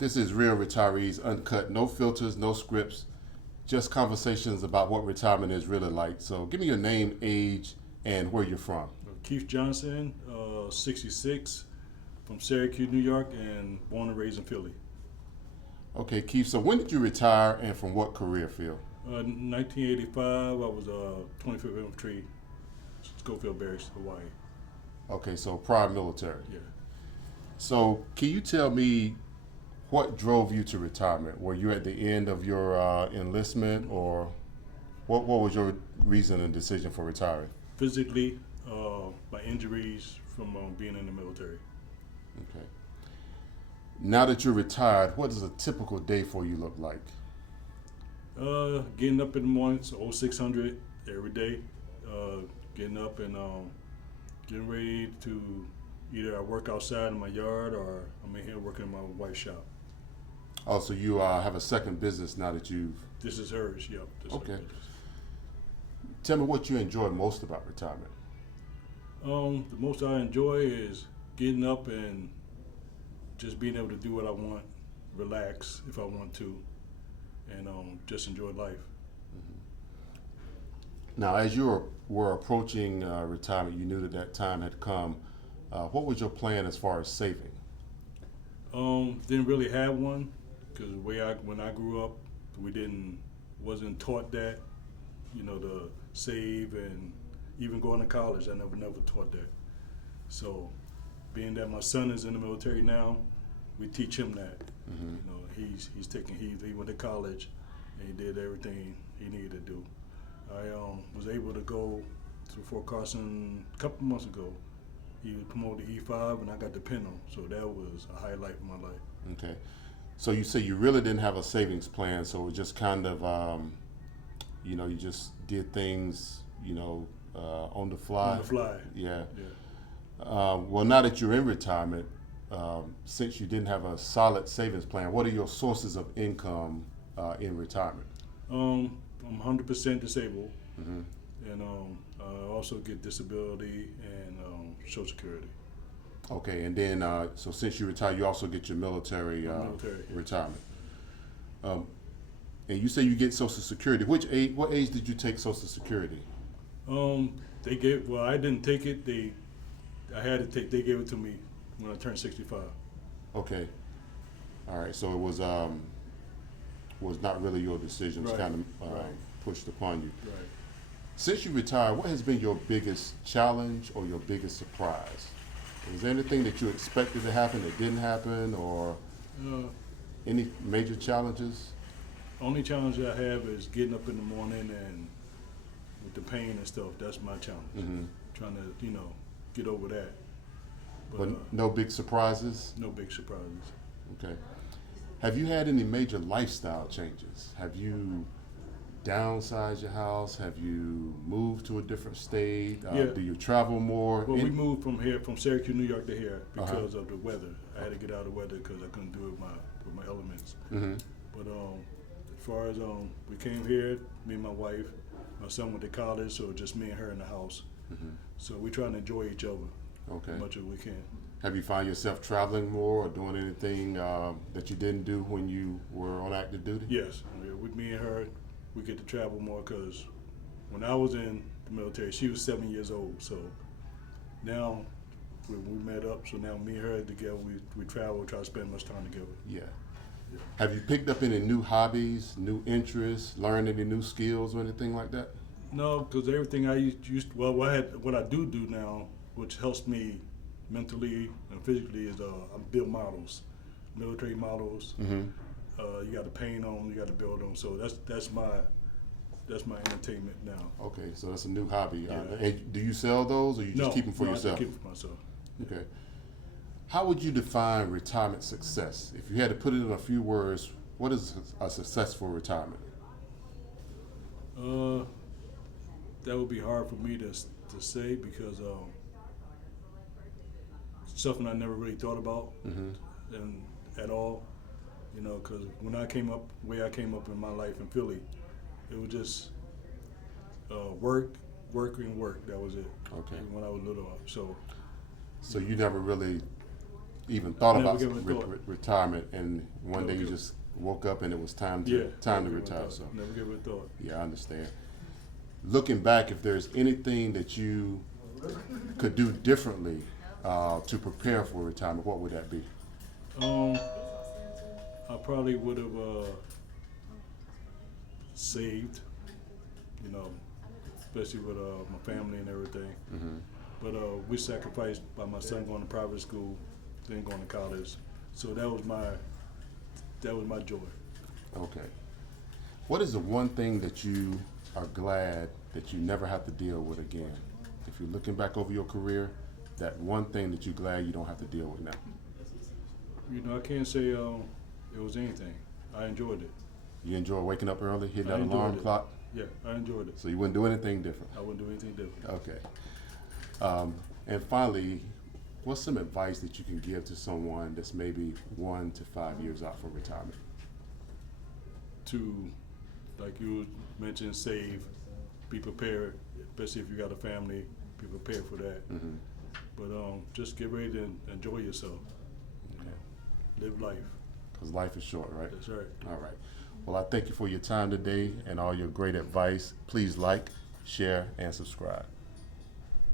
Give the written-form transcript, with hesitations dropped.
This is Real Retirees Uncut, no filters, no scripts, just conversations about what retirement is really like. So give me your name, age, and where you're from. Keith Johnson, 66, from Syracuse, New York, and born and raised in Philly. Okay, Keith, so when did you retire and from what career field? 1985, I was 25th Infantry, Schofield Barracks, Hawaii. Okay, so prior military. Yeah. So can you tell me what drove you to retirement? Were you at the end of your enlistment, or what was your reason and decision for retiring? Physically, my injuries from being in the military. Okay. Now that you're retired, what does a typical day for you look like? Getting up in the morning, so 0600 every day. Getting up and getting ready to either I work outside in my yard or I'm in here working in my wife's shop. Oh, so you have a second business now that you've... This is hers, yep. This Okay. is hers. Tell me what you enjoy most about retirement. The most I enjoy is getting up and just being able to do what I want, relax if I want to, and just enjoy life. Now, as you were approaching retirement, you knew that time had come. What was your plan as far as saving? Didn't really have one because when I grew up, we wasn't taught that, to save, and even going to college, I never taught that. So, being that my son is in the military now, we teach him that. He went to college and he did everything he needed to do. I was able to go to Fort Carson a couple months ago. He was promoted to E5 and I got the pin on, so that was a highlight of my life. Okay. So you say you really didn't have a savings plan, so it was just kind of, you just did things, on the fly. On the fly. Yeah. Yeah. Well, now that you're in retirement, since you didn't have a solid savings plan, what are your sources of income in retirement? I'm 100% disabled, Mm-hmm. and I also get disability and Social Security. Okay, and then so since you retire, you also get your military, Military, yeah. retirement. And you say you get Social Security. What age did you take Social Security? I didn't take it. I had to take. They gave it to me when I turned 65. Okay. All right. So it was not really your decision. It was Right. kind of Right. pushed upon you. Right. Since you retired, what has been your biggest challenge or your biggest surprise? Was there anything that you expected to happen that didn't happen, or Uh, any major challenges? Only challenge I have is getting up in the morning and with the pain and stuff. That's my challenge. Mm-hmm. Trying to get over that. But no big surprises? No big surprises. Okay. Have you had any major lifestyle changes? Have you downsized your house? Have you moved to a different state? Yeah. Do you travel more? Well, we moved from Syracuse, New York to here Uh-huh. because of the weather. I had to get out of the weather because I couldn't do it with my elements. Mm-hmm. But as far as we came here, me and my wife, my son went to college, so just me and her in the house. Mm-hmm. So we trying to enjoy each other Okay. as much as we can. Have you found yourself traveling more or doing anything that you didn't do when you were on active duty? Yes, with me and her, we get to travel more because when I was in the military, she was 7 years old. So now we met up. So now me and her together, we travel, try to spend much time together. Yeah. Yeah. Have you picked up any new hobbies, new interests, learned any new skills or anything like that? No, because everything I what I do now, which helps me mentally and physically, is I build models, military models. Mm-hmm. You got to paint them, you got to build them. So that's my entertainment now. Okay, so that's a new hobby. Yeah. And do you sell those, or you just keep them for I yourself? keep them for myself. Okay. How would you define retirement success? If you had to put it in a few words, what is a successful retirement? That would be hard for me to say because it's something I never really thought about Mm-hmm. and at all. Because when I came up, the way I came up in my life in Philly, it was just work. That was it. Okay. When I was little, So you never really even thought Never about given a thought. retirement, and one Never day you given- just woke up and it was time to Yeah. time to never given a retire. thought. So Never give it a thought. yeah, I understand. Looking back, if there's anything that you could do differently to prepare for retirement, what would that be? I probably would have saved, you know, especially with my family and everything. Mm-hmm. But we sacrificed by my son going to private school, then going to college. So that was my joy. Okay. What is the one thing that you are glad that you never have to deal with again? If you're looking back over your career, that one thing that you're glad you don't have to deal with now. You know, I can't say it was anything. I enjoyed it. You enjoy waking up early, hitting I that enjoyed alarm it. clock, Yeah, I enjoyed it. so you wouldn't do anything different. I wouldn't do anything different. Okay. And finally, what's some advice that you can give to someone that's maybe 1 to 5 years out from retirement? To, like you mentioned, save, be prepared, especially if you got a family, be prepared for that. Mm-hmm. But just get ready to enjoy yourself. Live life. Because life is short, right? That's right. All right. Well, I thank you for your time today and all your great advice. Please like, share, and subscribe.